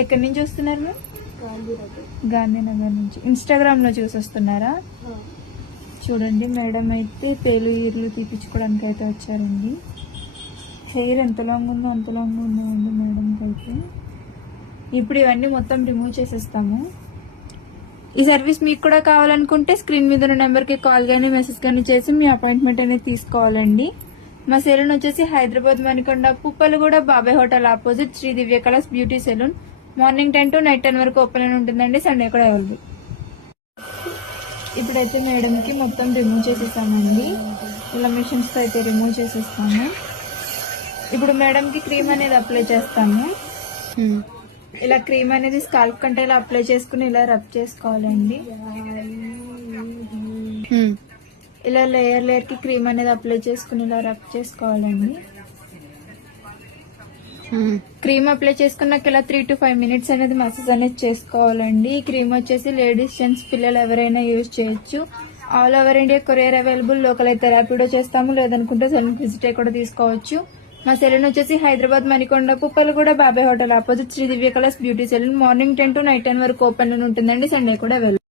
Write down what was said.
ఎక్కడి నుంచి వస్తున్నారు మ్యామ్? గాంధీనగర్ నుంచి. ఇన్స్టాగ్రామ్ లో చూసి వస్తున్నారా? చూడండి మేడం అయితే పేలు ఈర్లు తీపించుకోవడానికి అయితే వచ్చారండి. హెయిర్ ఎంత లాంగ్ ఉందో అంత లాంగ్ ఉందండి మేడంకి అయితే. ఇప్పుడు ఇవన్నీ మొత్తం రిమూవ్ చేసేస్తాము. ఈ సర్వీస్ మీకు కూడా కావాలనుకుంటే స్క్రీన్ మీద ఉన్న నెంబర్కి కాల్ కానీ మెసేజ్ కానీ చేసి మీ అపాయింట్మెంట్ అనేది తీసుకోవాలండి. మా సెలూన్ వచ్చేసి Hyderabad Manikonda Puppalaguda Babai hotel opposite Sri Divya Kala's beauty salon. Morning 10 to night 10 వరకు ఓపెన్ ఉంటుందండి. సండే కూడా అవైలబుల్. ఇప్పుడైతే మేడంకి మొత్తం రిమూవ్ చేసేస్తామండి. ఇలా మిషన్స్తో అయితే రిమూవ్ చేసేస్తాము. ఇప్పుడు మేడంకి క్రీమ్ అనేది అప్లై చేస్తాము. ఇలా క్రీమ్ అనేది స్కాల్ప్ కంటే ఇలా అప్లై చేసుకుని ఇలా రబ్ చేసుకోవాలండి. ఇలా లేయర్ కి క్రీమ్ అనేది అప్లై చేసుకుని ఇలా రబ్ చేసుకోవాలండి. క్రీమ్ అప్లై చేసుకున్నాక ఇలా 3 to 5 minutes అనేది మసాజ్ అనేది చేసుకోవాలండి. ఈ క్రీమ్ వచ్చేసి లేడీస్, జెంట్స్, పిల్లలు ఎవరైనా యూజ్ చేయొచ్చు. All over India courier available. Local అయితే ర్యాపిడో చేస్తాము, లేదనుకుంటే సెలూన్ విజిట్ కూడా తీసుకోవచ్చు. మా సెలూన్ వచ్చేసి Hyderabad Manikonda Puppalaguda Babai hotel opposite Sri Divya Kala's beauty salon. Morning 10 to night 10 వరకు ఓపెన్ ఉంటుందండి. సండే కూడా అవైలబుల్.